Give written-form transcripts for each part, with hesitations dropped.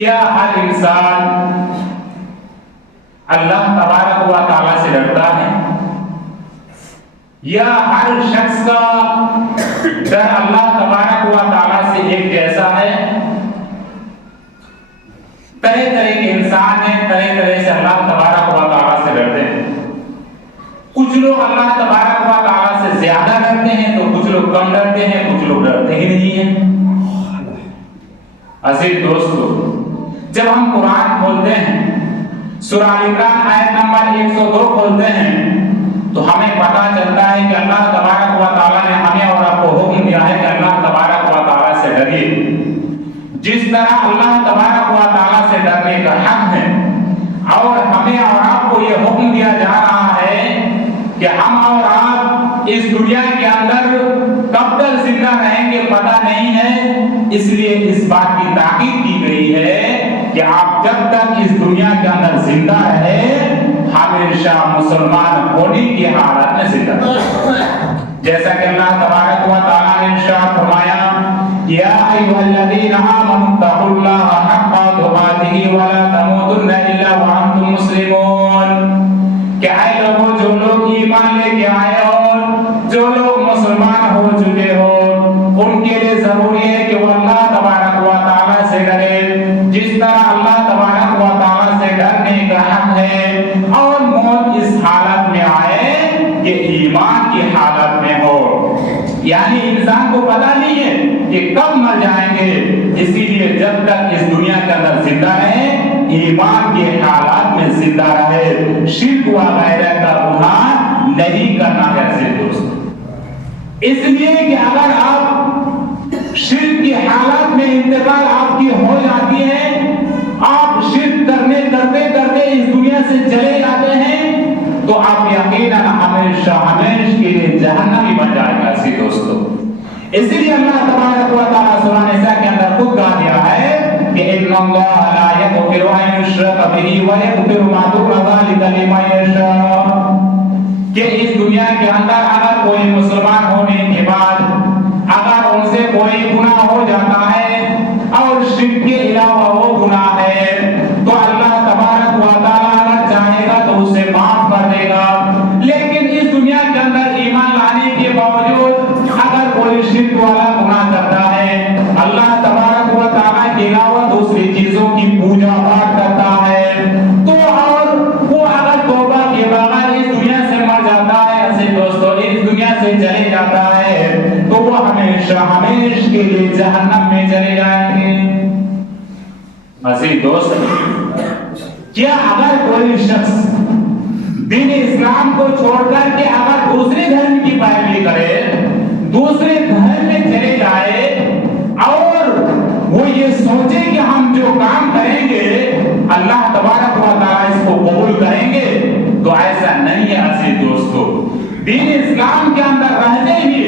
کیا ہر انسان اللہ تبارک و تعالیٰ سے ڈرتا ہے؟ یا ہر شخص کا ڈر اللہ تبارک و تعالیٰ سے ایک جیسا ہے؟ طرح طرح کے انسان ہیں، طرح طرح سے اللہ تبارک و تعالیٰ سے ڈرتے ہیں۔ کچھ لوگ اللہ تبارک و تعالیٰ سے زیادہ ڈرتے ہیں تو کچھ لوگ کم ڈرتے ہیں، کچھ لوگ ڈرتے ہی نہیں ہیں۔ عزیز دوستو، جب ہم قرآن کھولتے ہیں، سورہ آل عمران آیت نمبر 102 کھولتے ہیں تو ہمیں پتہ چلتا ہے کہ اللہ تبارک و تعالیٰ نے ہمیں اور آپ کو حکم دیا ہے کہ اللہ تبارک و تعالیٰ سے ڈریے۔ جس طرح اللہ تبارک و تعالیٰ سے ڈرنے کا حق ہے اور ہمیں اور آپ کو یہ حکم دیا جا رہا ہے کہ ہم اور آپ اس دنیا کے اندر کب تک زندہ رہیں گے پتہ نہیں ہے، اس لیے اس بات کی تاکید کی گئی ہے کہ آپ جب تک اس دنیا کے اندر زندہ رہے ہمیشہ مسلمان ہونے کی حالت میں زندہ رہے۔ جیسا کہ اللہ تبارک و تعالیٰ نے ارشاد فرمایا یا ایھا الذین آمنوا اتقوا اللہ حق تقاتہ ولا تموتن الا وانتم مسلمون، کہ اے لوگوں جو لوگ ایمان لے کے آئے اور جو لوگ مسلمان ہو چکے ہو ان کے لیے ضروری ہے کہ وہ اللہ تبارک و تعالیٰ سے ڈرے جس طرح اللہ تبارک و تعالیٰ سے ڈرنے کا حق ہے، اور موت اس حالت میں آئے کہ ایمان کی حالت میں ہو۔ یعنی انسان کو پتہ نہیں ہے کہ کب مر جائیں گے، اسی لیے جب تک اس دنیا کے اندر زندہ رہے ایمان کی حالات میں زندہ رہے، شرک وغیرہ کا گناہ نہیں کرنا ہے۔ ایسے دوست اس لیے کہ اگر آپ شرک کی حالت میں انتقال آپ کی ہو جاتی ہے، آپ شرک کرنے کرتے کرتے اس دنیا سے چلے جاتے ہیں تو آپ یقیناً ہمیشہ ہمیشہ کے لیے جہنمی بن جائے گا۔ ایسی دوستو اسی لیے اللہ تبارک و تعالیٰ سورہ نساء کے اندر خود کہا دیا ہے کہ ان اللہ لا یغفر ان یشرک بہ ویغفر ما دون ذلک لمن یشاء، کہ اس دنیا کے اندر اگر کوئی مسلمان ہونے کے بعد اگر ان سے کوئی گناہ ہو جاتا ہے اور شرک کے علاوہ وہ گناہ ہے تو اللہ تبارک و تعالیٰ اگر چاہے گا تو اسے معاف کر دے گا، لیکن اس دنیا کے اندر ایمان لانے کے باوجود اگر کوئی شرک والا گناہ کرتا ہے، اللہ تبارک و تعالیٰ کے علاوہ دوسری چیزوں کی پوجا پاٹ کرتا ہے، تو اور وہ اگر توبہ کے بغیر اس دنیا سے مر جاتا ہے، ایسے دوستوں اس دنیا سے چلے جاتا ہے تو وہ ہمیشہ ہمیشہ کے لیے جہنم میں چلے جائیں گے۔ عزیز دوست، کیا اگر کوئی شخص دین اسلام کو چھوڑ کر کے اگر دوسرے دھرم کی پیروی کرے، دوسرے دھرم میں چلے جائے اور وہ یہ سوچے کہ ہم جو کام کریں گے اللہ تبارک و تعالیٰ اس کو قبول کریں گے، تو ایسا نہیں ہے۔ عزیز دوستو، دین اسلام کے اندر رہتے ہوئے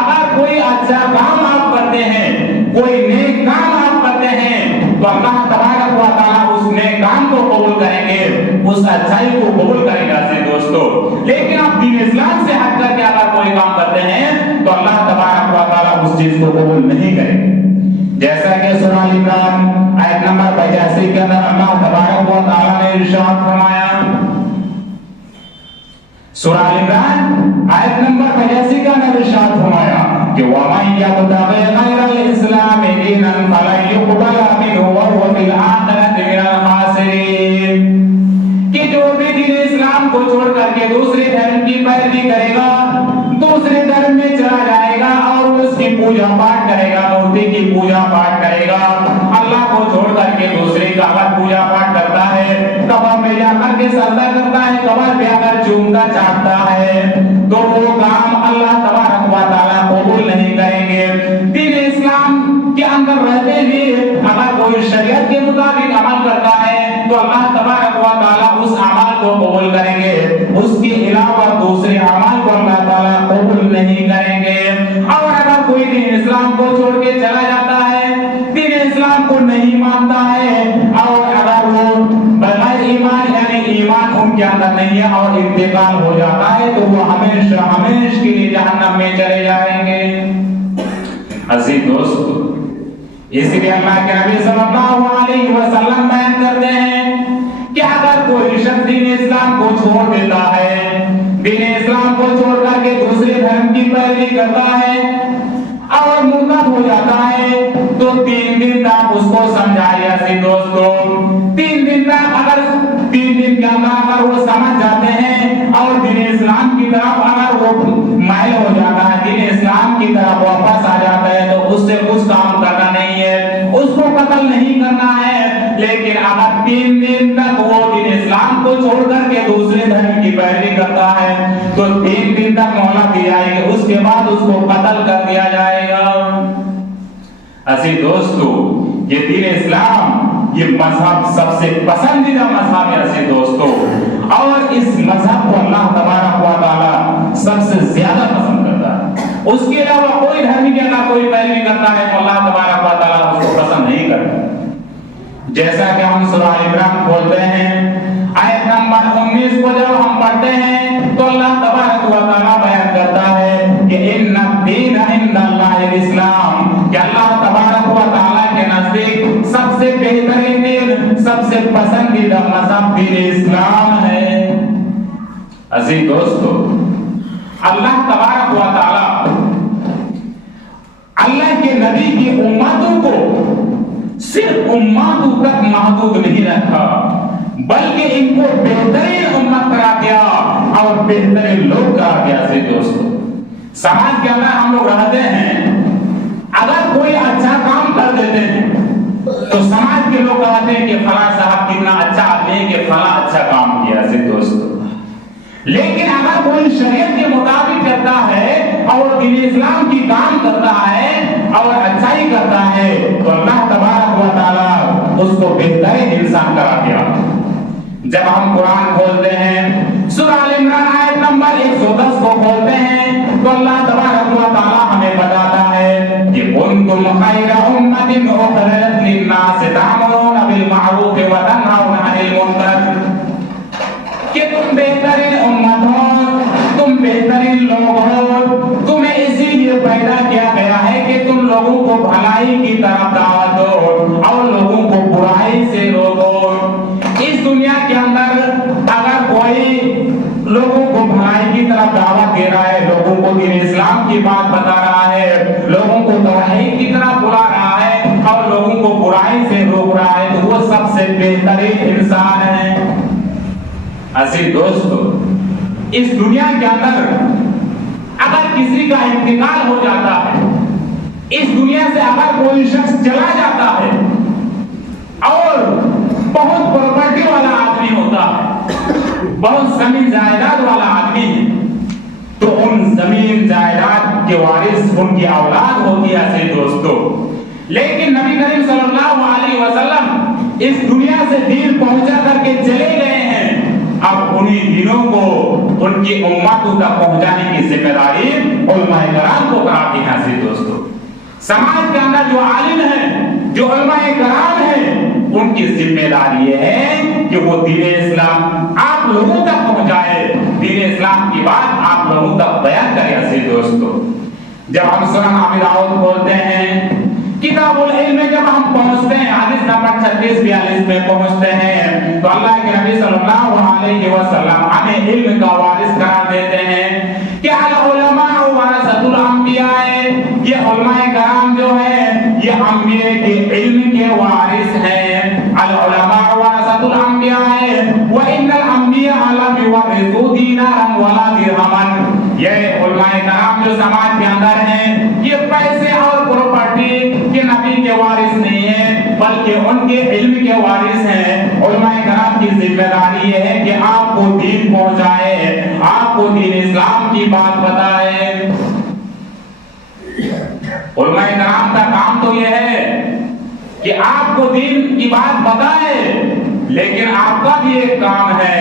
اگر کوئی اچھا کام آپ کرتے ہیں، کوئی نیک کام آپ کرتے ہیں تو اللہ تبارک و تعالیٰ اس نیک کام کو قبول کریں گے، اس اچھائی کو قبول کریں گے۔ عزیز دوستو، لیکن آپ دین اسلام سے ہٹ کر کے اگر کوئی کام کرتے ہیں تو اللہ تبارک و تعالیٰ اس چیز کو قبول نہیں کریں گے۔ جیسا کہ سورہ آل عمران آیت نمبر 85 کے اندر اللہ تبارک و تعالیٰ نے ارشاد فرمایا، سورہ آل عمران آیت نمبر 85 کا اندر ارشاد فرمایا کہ وَمَن يَبْتَغِ غَيْرَ الْإِسْلَامِ دِينًا فَلَن يُقْبَلَ مِنْهُ وَهُوَ فِي الْآخِرَةِ مِنَ الْخَاسِرِينَ، کہ جو بھی دین اسلام کو چھوڑ کر کے دوسرے دھرم کی پیروی کرے گا، دوسرے دھرم میں چلا جائے گا اور اس کی پوجا پاٹ کرے گا، مورتی کی پوجا پاٹ کرے گا، اللہ کو چھوڑ کر کے دوسرے کا اگر پوجا پاٹ کرتا ہے، قبر میں جا کر کے سجدہ کرتا ہے، قبر پہ اگر چومتا چاٹتا ہے تو وہ کام اللہ تبارک و تعالیٰ قبول نہیں کریں گے۔ دین اسلام کے اندر رہتے ہوئے اگر کوئی شریعت کے مطابق عمل کرتا ہے تو اللہ تبارک و تعالیٰ اس عمل کو قبول کریں گے، اس کے علاوہ دوسرے عمل کو اللہ تعالیٰ قبول نہیں کریں گے۔ اور اگر کوئی دین اسلام کو چھوڑ کے چلا جاتا ہے، دین اسلام کو نہیں مانتا ہے اور اگر وہ بغیر ایمان یعنی ایمان ان کے اندر نہیں ہے اور انتقال ہو جاتا ہے تو وہ ہمیشہ ہمیشہ کے لیے جہنم میں چلے جائیں گے۔ عزیز دوست، اس لیے اللہ کے نبی صلی اللہ علیہ چھوڑ دیتا ہے, دین اسلام کو چھوڑ کر کے دوسرے دھرم کی پیروی کرتا ہے اور مرتد ہو جاتا ہے, تو 3 دن تک اس کو سمجھائے ایسے دوستوں, 3 دن تک اگر 3 دن کے اندر اگر وہ سمجھ جاتے ہیں اور دین اسلام کی طرف اگر وہ مائل ہو جاتا ہے, دین اسلام کی طرف واپس آ جاتا ہے, تو اس سے کچھ کام کرنا نہیں ہے, اس کو قتل نہیں کرنا ہے. لیکن اگر 3 دن تک وہ دین اسلام کو چھوڑ کر کے دوسرے دھرم کی پیروی کرتا ہے تو 3 دن تک مہلت دی جائے گی, اس کے بعد اس کو قتل کر دیا جائے گا. ایسے دوستو یہ دین اسلام یہ مذہب سب سے پسندیدہ مذہب ہے ایسے دوستو, اور اس مذہب کو اللہ تبارک و تعالی سب سے زیادہ پسند کرتا ہے. اس کے علاوہ کوئی دھرم کی اگر کوئی پیروی کرتا ہے تو اللہ تبارک و تعالی اس کو پسند نہیں کرتا. جیسا کہ ہم سورہ عمران کھولتے ہیں, آیت نمبر 19 کو جب ہم پڑھتے ہیں تو اللہ تبارک و تعالی بیان کرتا ہے کہ ان الدین عند اللہ الاسلام, کہ اللہ تبارک و تعالی کے نزدیک سب سے بہترین دین, سب سے پسندیدہ مذہب دین اسلام ہے. عزیز دوستو اللہ تبارک و تعالی اللہ کے نبی کی امتوں کو صرف امتوں تک محدود نہیں رکھا, بلکہ ان کو بہترین امت قرار دیا اور بہترین لوگ قرار دیا. سے دوستو سماج کے اندر ہم لوگ رہتے ہیں, اگر کوئی اچھا کام کر دیتے ہیں تو سماج کے لوگ کہتے ہیں کہ فلاں صاحب کتنا اچھا آدمی ہے کہ فلاں اچھا کام کیا. سے دوستو لیکن اگر کوئی شریعت کے مطابق کرتا ہے اور دین اسلام کی کام کرتا ہے اور اچھائی کرتا ہے تو اللہ تبارک و تعالی اس کو بہترین انسان قرار دیا. جب ہم قرآن کھولتے ہیں سورہ آل عمران آیت نمبر 110 کو کھولتے ہیں تو اللہ تبارک و تعالی ہمیں بتاتا ہے کہ کنتم خیر امۃ اخرجت للناس تأمرون بالمعروف وتنهون عن المنکر, کہ تم بہترین امت ہو, تم بہترین لوگ ہو, تمہیں اسی لیے پیدا کیا گیا ہے کہ تم لوگوں کو بھلائی کی طرف دعوت دو اور لوگوں کو برائی سے روکو. اس دنیا کے اندر اگر کوئی لوگوں کو بھلائی کی طرف دعوت دے رہا ہے, لوگوں کو دین اسلام کی بات بتا رہا ہے, لوگوں کو توحید کی طرف بلا رہا ہے اور لوگوں کو برائی سے روک رہا ہے, تو وہ سب سے بہترین انسان ہے. عزیز دوستو اس دنیا کے اندر اگر کسی کا انتقال ہو جاتا ہے, اس دنیا سے اگر کوئی شخص چلا جاتا ہے اور بہت پراپرٹی والا آدمی ہوتا ہے, بہت زمین جائیداد والا آدمی ہے, تو ان زمین جائیداد کے وارث ان کی اولاد ہوتی ہے. ایسے دوستو لیکن نبی کریم صلی اللہ علیہ وسلم اس دنیا سے دین پہنچا کر کے چلے گئے ہیں, اب انہی دینوں کو ان کی امتوں تک پہنچانے کی ذمہ داری علماء کرام کو قرار دی ہے. سے دوستو سماج کے اندر جو عالم ہیں, جو علماء کرام ہیں, ان کی ذمہ داری یہ ہے کہ وہ دین اسلام آپ لوگوں تک پہنچائے, دین اسلام کی بات آپ لوگوں تک بیان کرے. ایسے دوستو جب ہم سنن ابی داؤد کھولتے ہیں, کتاب العلم میں جب ہم پہنچتے ہیں, حدیث نمبر 3642 میں پہنچتے ہیں, تو اللہ کے نبی صلی اللہ علیہ وسلم ہمیں علم کا وارث قرار دیتے ہیں کہ العلماء ورثۃ الانبیاء, یہ علماء کرام جو ہیں یہ انبیاء کے علم کے وارث ہیں. العلماء ورثۃ الانبیاء وان الانبیاء لم یورثوا دینارا ولا درہما, یہ علماء کرام جو سماج کے اندر ہیں یہ پیسے اور پراپرٹی کے نبی کے وارث نہیں ہیں, بلکہ ان کے علم کے وارث ہیں. علماء کرام کی ذمہ داری یہ ہے کہ آپ کو دین پہنچائے, آپ کو دین اسلام کی بات بتائے. علماء کرام کا کام تو یہ ہے کہ آپ کو دین کی بات بتائے, لیکن آپ کا بھی ایک کام ہے.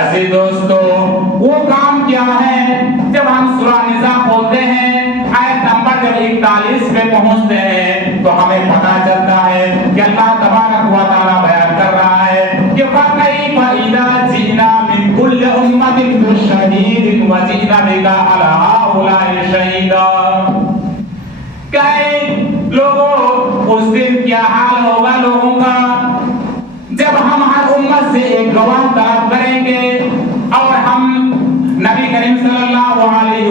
عزیز دوستو وہ کام کیا ہے؟ جب ہم سورہ نساء کھولتے ہیں آیت نمبر جب 41 پہ پہنچتے ہیں تو ہمیں پتہ چلتا ہے کہ اللہ تبارک و تعالی بیان کر رہا ہے کہ فَكَيْفَ إِذَا جِئْنَا مِنْ كُلِّ أُمَّةٍ بِشَهِيدٍ وَجِئْنَا بِكَ عَلَىٰ هَٰؤُلَاءِ شَهِيدًا, کہ لوگوں اس دن کیا حال ہوگا لوگوں کا جب ہم ہر امت سے ایک گواہ طلب کریں گے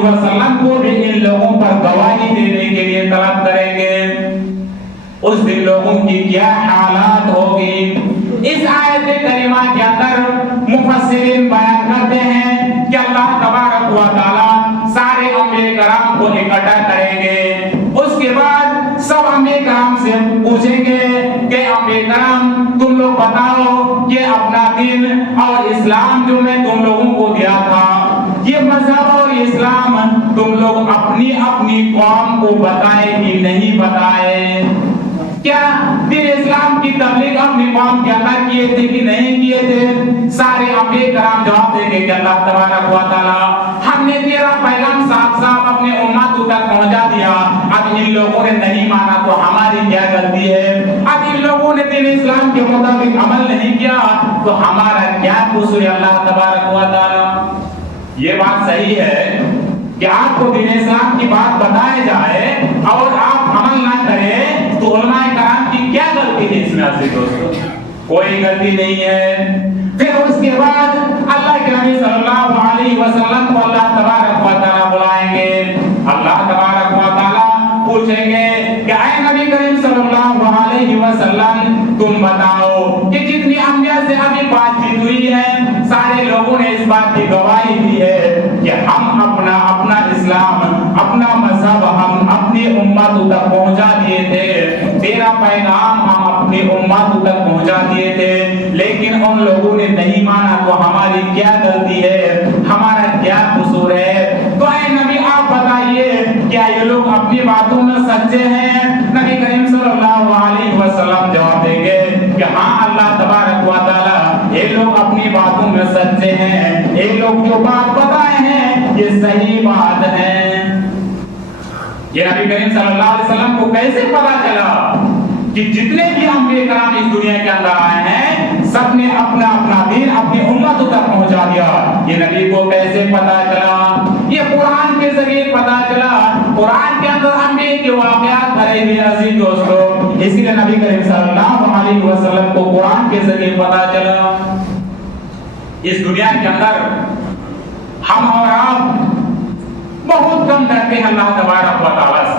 वसल्लम को भी इन लोगों पर गवाही देने के लिए तलब करेंगे, उस दिन लोगों की क्या हालात होगी। इस आयत करीमा के अंदर मुफस्सिरीन बयान करते हैं कि अल्लाह तबारक व तआला सारे अंबिया कराम को इकट्ठा करेंगे। उसके बाद सब अंबिया कराम से पूछेंगे कि अंबिया कराम तुम लोग बताओ कि अपना दीन और इस्लाम जो मैं तुम लोगों को दिया था, ये मजहब और इस्लाम तुम लोग अपनी अपनी कौम को बताए कि नहीं बताए? क्या दीन इस्लाम की तबलीग अपनी कौम के अंदर किए थे कि नहीं किए थे? सारे अंबिया कराम जवाब देंगे कि अल्लाह तबारक व तआला हमने तेरा पैगाम साफ साफ अपने उम्मत तक पहुंचा दिया, अब इन लोगों ने नहीं माना तो हमारी क्या गलती है? अब इन लोगों ने दीन इस्लाम के मुताबिक अमल नहीं किया तो हमारा क्या कसूर है? अल्लाह तबारक व तआला ये बात सही है कि आपको दीन इस्लाम की बात बताया जाए और आप अमल ना करें तो उलमाए कराम की क्या गलती है इसमें? अजीज दोस्तों, कोई गलती नहीं है। फिर उसके बाद अल्लाह के नबी सल्लल्लाहु अलैहि वसल्लम को अल्लाह तबारक व तआला बुलाएंगे। अल्लाह तबारक व तआला पूछेंगे कि ऐ नबी करीम सल्लल्लाहु अलैहि वसल्लम तुम बताओ कि जितनी अंबिया से अभी बातचीत हुई है सारे लोगों ने इस बात की गवाही दी है कि हम अपना इस्लाम अपना मजहब हम अपनी उम्मत तक पहुंचा दिए थे, तेरा पैगाम हम अपनी उम्मत तक पहुंचा दिए थे, लेकिन उन लोगों ने नहीं माना तो हमारी क्या गलती है? हमारा क्या कसूर है? तो ऐ नबी आप बताइए क्या ये लोग अपनी बातों में सच्चे हैं? नबी करीम सल्लल्लाहु अलैहि वसल्लम जवाब देंगे कि हाँ अल्लाह तबारक व तआला ये लोग अपनी बातों में सच्चे हैं, ये लोग जो बात बताए हैं ये सही बात है। ये नबी करीम सल्लल्लाहु अलैहि वसल्लम को कैसे पता चला कि जितने भी अंबिया कराम इस दुनिया के अंदर आए हैं सबने अपना अपना दीन अपनी उम्मत तक पहुंचा दिया? ये नबी को कैसे पता चला? ये कुरान के जरिए पता चला। कुरान के अंदर अंबिया के वाकयात भरे हुए अजीज दोस्तों, इसलिए नबी करीम सल्लल्लाहु अलैहि वसल्लम को कुरान के जरिए पता चला। इस दुनिया के अंदर हम और आप बहुत कम डरते हैं अल्लाह तबारक व तआला से।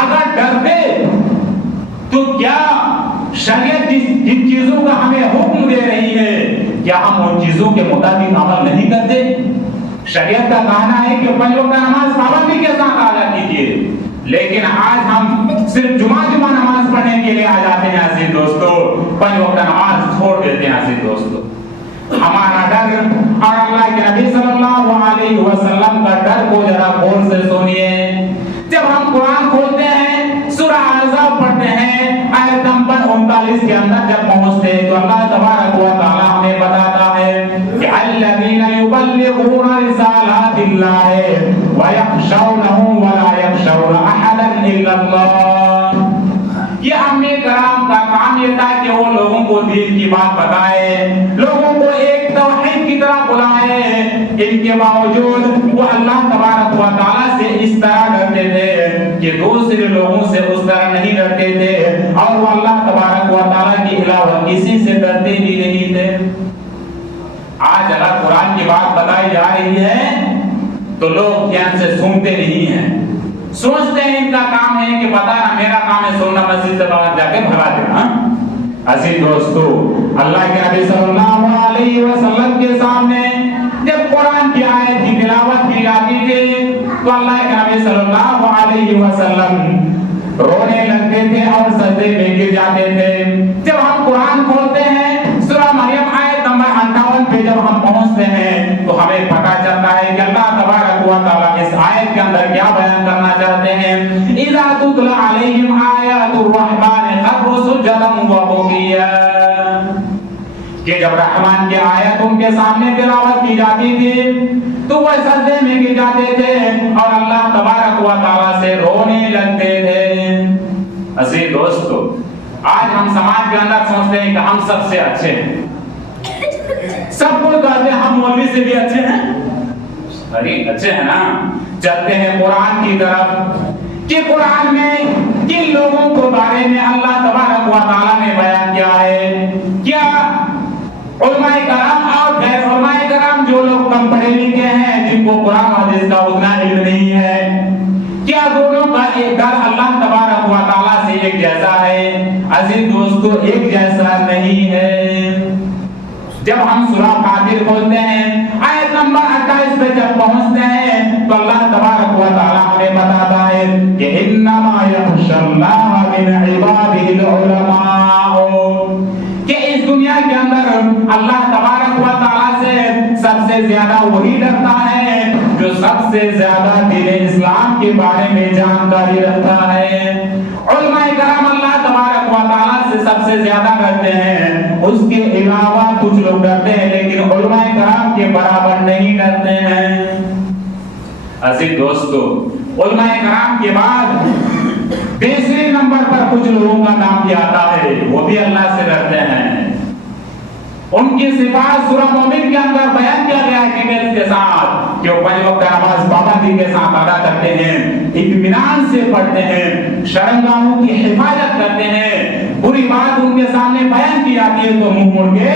अगर डरते तो क्या शरीयत जिन चीजों का हमें हुक्म दे रही है क्या हम उन चीजों के मुताबिक अमल नहीं करते? शरीयत का कहना है कि 5 वक्त नमाज पाबंदी के साथ अदा कीजिए, लेकिन आज हम सिर्फ जुमा नमाज पढ़ने के लिए आ जाते हैं अजीज दोस्तों, 5 वक्त नमाज छोड़ देते हैं अजीज दोस्तों। हमारा डर और अल्लाह के नबी सल्लल्लाहु अलैहि वसल्लम का डर को जरा गौर से सुनिए। जब हम कुरान खोलते हैं सूरा अहज़ाब पढ़ते हैं आयत नंबर 39 के अंदर जब पहुंचते हैं तो अल्लाह तबारक व तआला हमें बताता है कि अल्लज़ीना युबल्लिगूना रिसालातिल्लाहि व यख़शौनहु व ला यख़शौना अहदन इल्लल्लाह। ये अंबिया कराम का काम ये था कि वो लोगों को दीन की बात बताए, लोगों को एक तौहीद की तरफ बुलाए। इनके बावजूद वो अल्लाह तबारक व तआला से इस तरह डरते थे कि दूसरे लोगों से उस तरह नहीं डरते थे और वो अल्लाह तबारक व तआला के अलावा किसी से डरते भी नहीं थे। आज अगर कुरान की बात बताई जा रही है तो लोग ध्यान से सुनते नहीं हैं, सोचते हैं इनका काम है कि पता ना मेरा काम है सुनना, मस्जिद से बाहर जाके भगा देना। अजीज दोस्तों, अल्लाह के नबी सल्लल्लाहु अलैहि वसल्लम के सामने जब कुरान की आयत की तिलावत की जाती थी तो अल्लाह के नबी सल्लल्लाहु अलैहि वसल्लम रोने लगते थे और सजदे में गिर जाते थे। जब हम कुरान खोलते हैं सूरा मरियम आयत नंबर 58 पे जब हम पहुंचते हैं तो हमें पता चलता है कि अल्लाह तबारक व तआला इस आयत के अंदर क्या बयान करना चाहते हैं। इज़ा तुतला अलैहिम आयातुर रहमान खर्रु सुजदन व बुकिया, कि जब रहमान की आयत उनके सामने तिलावत की जाती थी तो वह सजदे में गिर जाते थे और अल्लाह तबारक व तआला से रोने लगते थे। अजीज दोस्तों, आज हम समाज के अंदर सोचते हैं कि हम सबसे अच्छे हैं, सब कुछ कहते हैं हम मौलवी से भी अच्छे हैं। अरे अच्छे हैं ना? चलते हैं कुरान की तरफ कि कुरान में किन लोगों को बारे में अल्लाह तबारक व तआला ने बयान किया है। क्या उलमाए कराम और गैर उलमाए कराम जो लोग कम पढ़े लिखे हैं, जिनको कुरान और हदीस का उतना इल्म नहीं है? क्या दोनों का एक घर अल्लाह तबारक व तआला से एक जैसा है? अजीज दोस्तों, एक जैसा नहीं है। जब हम सूरह फातिर खोलते हैं, आयत नंबर 28 पे जब पहुंचते हैं, तो अल्लाह तबारक व तआला हमें बताता है कि इन्नमा यख्शल्लाह मिन इबादिहिल उलमा, कि इस दुनिया के अंदर अल्लाह तबारक व तआला से सबसे ज्यादा वही डरता है जो सबसे ज्यादा दीन इस्लाम के बारे में जानकारी रखता है। उलमाए कराम अल्लाह तबारक व तआला से सबसे ज्यादा डरते हैं, उसके अलावा कुछ लोग डरते हैं, लेकिन उलमाए कराम के बराबर नहीं डरते हैं। अजीज दोस्तों, उलमाए कराम के बाद तीसरे नंबर पर कुछ लोगों का नाम भी आता है, वो भी अल्लाह से डरते हैं। उनकी सिफात सूरह मोमिन के अंदर बयान किया गया है डिटेल्स के साथ कि वो 5 वक्त नमाज पाबंदी के साथ अदा करते हैं, इत्मीनान से पढ़ते हैं, शर्मगाहों की हिफाजत करते हैं, बुरी बात उनके सामने बयान की जाती है तो मुंह मोड़ के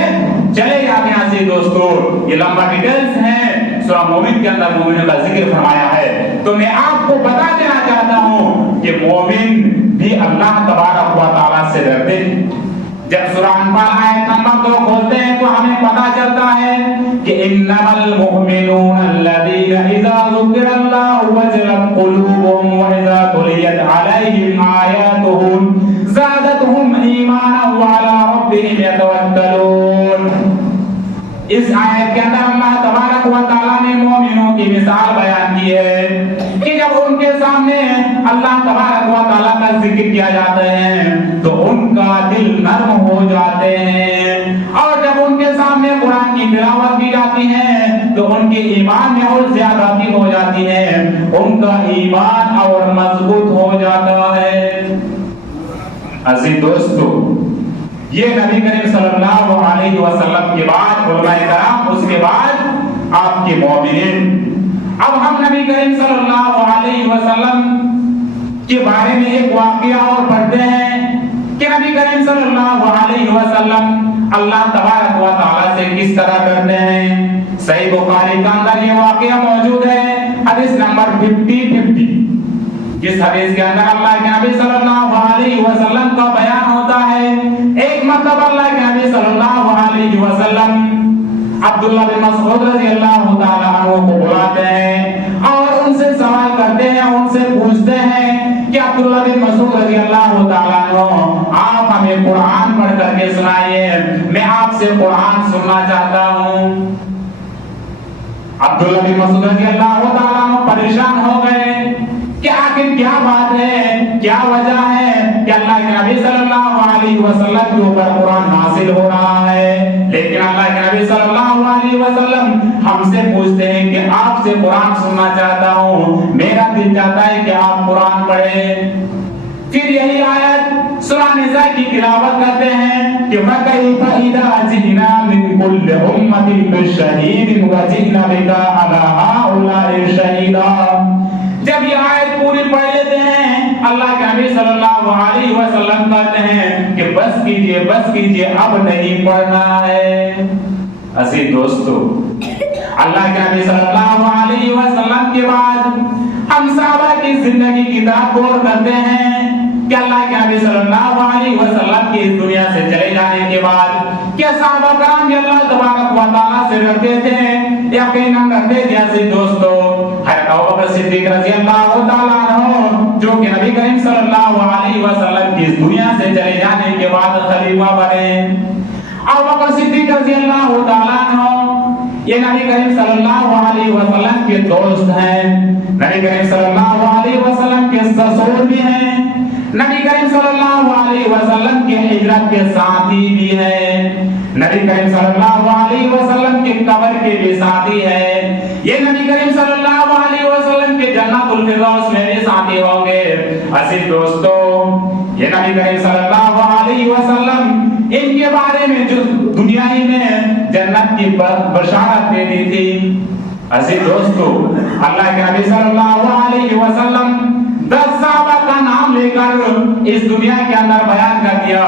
चले जाते हैं। ऐसे दोस्तों, ये लंबा डिटेल्स है, सूरह मोमिन के अंदर मोमिन का जिक्र फरमाया है। तो मैं आपको बता देना चाहता हूं कि मोमिन भी अल्लाह तबारक व तआला से डरते हैं। जब सूरह अनफाल आयत नंबर 2 खोलते हैं तो हमें पता चलता है कि इन्नमल मुमिनून अल्लज़ीना इज़ा ज़ुकिरल्लाहु वजलत कुलूबुहुम व इज़ा तुलियत अलैहिम आयातुहु ज़ादतहुम ईमानन व अला रब्बिहिम यतवक्कलून। इस आयत के अंदर अल्लाह तबारक व तआला ने मोमिनों की मिसाल बयान की है कि जब उनके सामने अल्लाह तबारक व तआला का जिक्र किया जाता है तो उनका दिल नर्म हो जाते हैं, और जब उनके सामने कुरान की तिलावत की जाती है तो उनके ईमान में और ज्यादती हो जाती है, उनका ईमान और मजबूत हो जाता है। अजीज दोस्तों, ये नबी करीम सल्लल्लाहु अलैहि वसल्लम के बाद उलमाए कराम, उसके बाद आपके मोमिनीन। अब हम नबी करीम सल्लल्लाहु अलैहि वसल्लम के बारे में एक वाकया और पढ़ते हैं कि नबी करीम सल्लल्लाहु अलैहि वसल्लम अल्लाह तबारक व तआला से किस तरह डरते हैं। सही बुखारी के अंदर ये वाकया मौजूद है, हदीस नंबर 50। जिस हदीस के अंदर अल्लाह के नबी सल्लल्लाहु अलैहि वसल्लम का बयान होता है। एक मतलब अल्लाह के नबी सल्लल्लाहु अलैहि वसल्लम अब्दुल्लाह बिन मसऊद रज़ियल्लाहु ताला अन्हु को बुलाते हैं और उनसे सवाल करते हैं, उनसे पूछते हैं कि अब्दुल्लाह बिन मसऊद रज़ियल्लाहु ताला अन्हु, आप हमें कुरान पढ़ करके सुनाइए, मैं आपसे कुरान सुनना चाहता हूँ। अब्दुल्लाह बिन मसऊद रज़ियल्लाहु ताला अन्हु परेशान हो गए कि आखिर क्या बात है, क्या वजह है कि अल्लाह के नबी सल्लल्लाहु अलैहि वसल्लम के ऊपर कुरान नाज़िल हो रहा है, लेकिन अल्लाह के नबी सल्लल्लाहु अलैहि वसल्लम हमसे पूछते हैं कि आपसे कुरान सुनना चाहता हूँ, मेरा दिल चाहता है कि आप कुरान पढ़ें। फिर यही आयत सूरह निसा की तिलावत करते हैं कि फकैफ़ इज़ा जिना मिन कुल्लि उम्मतिन बिशहीदिन व जिना बिका अला हाउलाइ शहीदा। जब ये आयत पूरी पढ़ लेते हैं, अल्लाह के नबी सल्लल्लाहु अलैहि वसल्लम कहते हैं कि बस कीजिए, अब नहीं पढ़ना है। अजीज दोस्तों, अल्लाह के नबी सल्लल्लाहु अलैहि वसल्लम के बाद हम सहाबा की जिंदगी की तरफ गौर करते हैं कि अल्लाह के नबी सल्लल्लाहु अलैहि वसल्लम के इस दुनिया से चले जाने के बाद क्या सहाबा कराम भी अल्लाह तबारक व तआला से डरते थे? यकीनन डरते थे। अजीज दोस्तों, हज़रत अबू बकर सिद्दीक रज़ियल्लाहु ताला अन्हु, जो कि नबी करीम सल्लल्लाहु अलैहि वसल्लम की इस दुनिया से चले जाने के बाद खलीफा बने। अबू बकर सिद्दीक रज़ियल्लाहु ताला अन्हु ये नबी करीम सल्लल्लाहु अलैहि वसल्लम के दोस्त हैं, नबी करीम सल्लल्लाहु अलैहि वसल्लम के ससुर भी हैं, नबी करीम सल्लल्लाहु अलैहि वसल्लम के हिजरत के साथी भी हैं, नबी करीम सल्लल्लाहु अलैहि वसल्लम के कब्र के भी साथी हैं। ये नबी करीम सल्लल्लाहु अलैहि वसल्लम के जन्नतुल फिरदौस में भी साथी होंगे। अजीज दोस्तों, ये नबी करीम सल्लल्लाहु अलैहि वसल्लम इनके बारे में जो दुनिया ही में जन्नत की बशारत दे दी थी। अजीज दोस्तों, अल्लाह के नबी सल्लल्लाहु अलैहि वसल्लम 10 सहाबा का नाम लेकर कर इस दुनिया के अंदर बयान कर दिया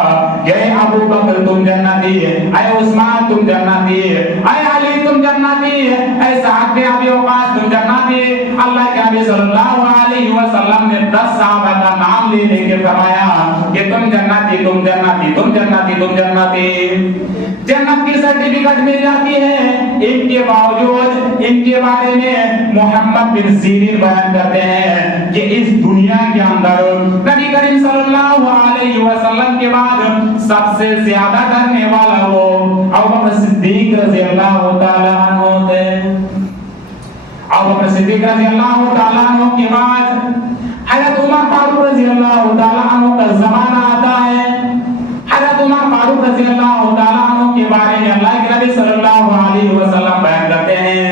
कि अबू बकर तुम जन्नती, ऐ उस्मान तुम जन्नती, ऐ अली तुम जन्नती, ऐ साद बिन अबी वक़ास तुम जन्नती। अल्लाह के नबी सल्लल्लाहु अलैहि वसल्लम ने 10 सहाबा का नाम ले लेके फरमाया कि तुम जन्नती, तुम जन्नती, तुम जन्नती, तुम जन्नती। जन्नत की सर्टिफिकेट मिल जाती है। इनके बावजूद इनके बारे में मोहम्मद बिन सीरीन बयान करते हैं कि इस दुनिया के अंदर नबी करीम सल्लल्लाहु अलैहि वसल्लम के बाद सबसे ज्यादा डरने वाला वो अबू बकर सिद्दीक रज़ी अल्लाह तआला अन्हु थे। अबू बकर सिद्दीक रज़ी अल्लाह तआला अन्हु के बाद हज़रत उमर फारूक रज़ी अल्लाह तआला अन्हु का ज़माना आता है। हज़रत उमर फारूक रज़ी अल्लाह तआला अन्हु के बारे में अल्लाह के नबी सल्लल्लाहु अलैहि वसल्लम बयान करते हैं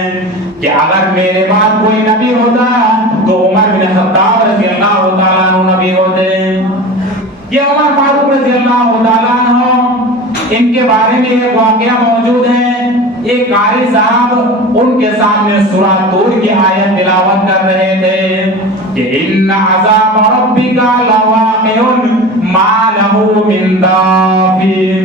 कि अगर मेरे बाद कोई नबी होता तो उमर बिन खत्ताब रज़ी अल्लाह तआला अन्हु नबी होते। ये उमर फारूक रज़ी अल्लाह तआला अन्हु, इनके बारे में एक वाकया मौजूद है। एक कारी साहब उनके सामने सूरा तूर की आयत तिलावत कर रहे थे कि इन्ना अज़ाब रब्बिका लवाक़िउन मा लहू मिन दाफ़िर।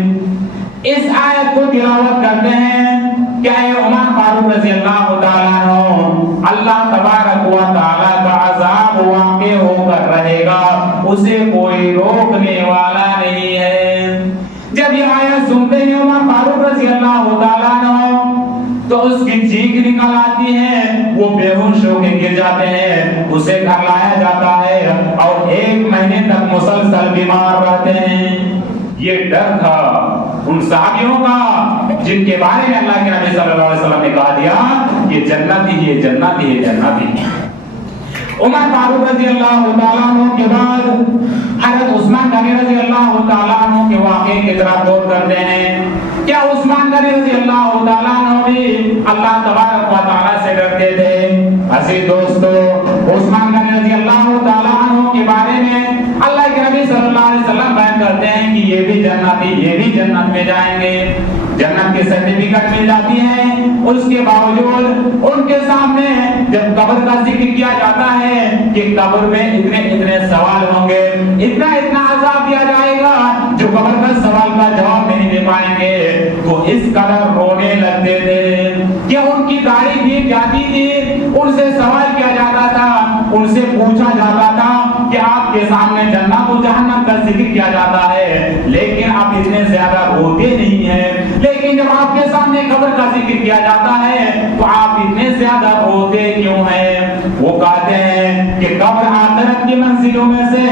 इस आयत को तिलावत करते हैं क्या ये उमर फारूक रज़ी अल्लाह तआला अन्हु, अल्लाह तबारक व तआला का अज़ाब वाक़े होकर रहेगा, उसे कोई रोकने वाला नहीं है। जब ये आयत सुनते हैं उमर फारूक रज़ी अल्लाह तआला अन्हु तो उसकी चीख निकल आती है, वो बेहोश होकर गिर जाते हैं, उसे घर लाया जाता है और 1 महीने तक मुसलसल बीमार रहते हैं। ये डर था उन सहाबियों का जिनके बारे में अल्लाह के नबी सल्लल्लाहु अलैहि वसल्लम ने कहा दिया कि जन्नती है, जन्नती है, जन्नती है। उमर फारूक रज़ी अल्लाह तआला अन्हु के बाद हज़रत उस्मान गनी रज़ी अल्लाह तआला अन्हु के वाक़े की तरफ गौर करते हैं। क्या उस्मान गनी रज़ी अल्लाह तआला अन्हु भी अल्लाह तबारक व तआला से डरते थे? अजीज दोस्तों, उस्मान गनी रज़ी अल्लाह तआला अन्हु के बारे में अल्लाह के नबी सल्लल्लाहु अलैहि वसल्लम बयान करते हैं कि ये भी जन्नती, ये भी जन्नत में जाएंगे। जन्नत की सर्टिफिकेट मिल जाती है। उसके बावजूद उनके सामने जब कब्र का जिक्र किया जाता है कि कब्र में इतने इतने सवाल होंगे, इतना इतना अज़ाब दिया जाएगा जो कब्र का सवाल का जवाब नहीं दे पाएंगे, तो इस कदर रोने लगते थे कि उनकी दाढ़ी भीग जाती थी। उनसे सवाल किया जाता था, उनसे पूछा जाता था कि आपके सामने जन्नत और जहन्नम का जिक्र किया जाता है, लेकिन आप इतने ज्यादा रोते नहीं हैं। लेकिन जब आपके सामने कब्र का जिक्र किया जाता है तो आप इतने ज्यादा रोते क्यों हैं? वो कहते हैं कि कब्र आखिरत की मंजिलों में से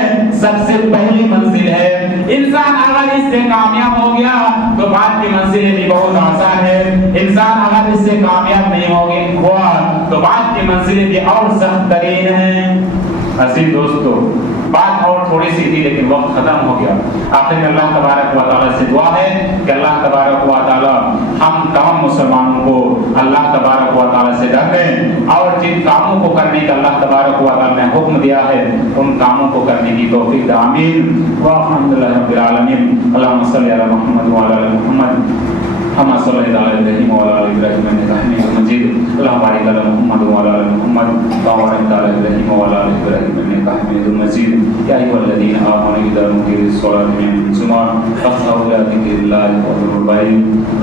सबसे पहली मंजिल है। इंसान अगर इससे कामयाब हो गया तो बाद की मंजिलें भी बहुत आसान है। इंसान अगर इससे कामयाब नहीं हुआ तो बाद की मंजिलें भी और सख्त तरीन हैं। अजीज दोस्तों, बात और थोड़ी सी थी लेकिन वक्त खत्म हो गया। आखिर में अल्लाह तबारक व तआला से दुआ है कि अल्लाह तबारक व तआला हम तमाम मुसलमानों को अल्लाह तबारक व तआला से डरने और जिन कामों को करने का अल्लाह तबारक व तआला ने हुक्म दिया है उन कामों को करने की तौफीक दे। आमीन व अल्हम्दुलिल्लाहि रब्बिल आलमीन। अल्लाहुम्मा सल्लि अला मुहम्मद व अला आलि मुहम्मद कमा सल्लैता अला इब्राहीम व अला आलि इब्राहीम इन्नका हमीदुम मजीद। अल्लाहुम्मा बारिक अला मुहम्मद व अला आलि मुहम्मद कमा बारकता अला इब्राहीम व अला आलि इब्राहीम इन्नका हमीदुम मजीद। या अय्युहल्लज़ीना आमनू इज़ा नुदिया लिस्सलाति मिन यौमिल जुमुअह फस्अऊ इला ज़िक्रिल्लाहि व ज़रुल बैअ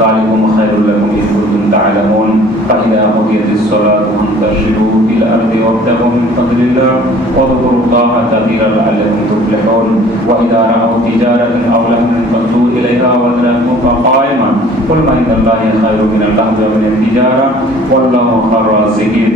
ज़ालिकुम खैरुल लकुम इन कुंतुम तअलमून। फ़इज़ा क़ुदियतिस्सलातु फंतशिरू फ़िल अर्दि वब्तगू मिन फ़ज़लिल्लाह वज़कुरुल्लाहा कसीरन लअल्लकुम तुफ़्लिहून। व इज़ा रअव तिजारतन अव लहवन इंफ़द्दू इलैहा व तरकूका क़ाइमन क़ुल मा इनल्लाहा खैरुम मिनल लहवी व मिनत तिजारा वल्लाहु खैरुर राज़िकीन।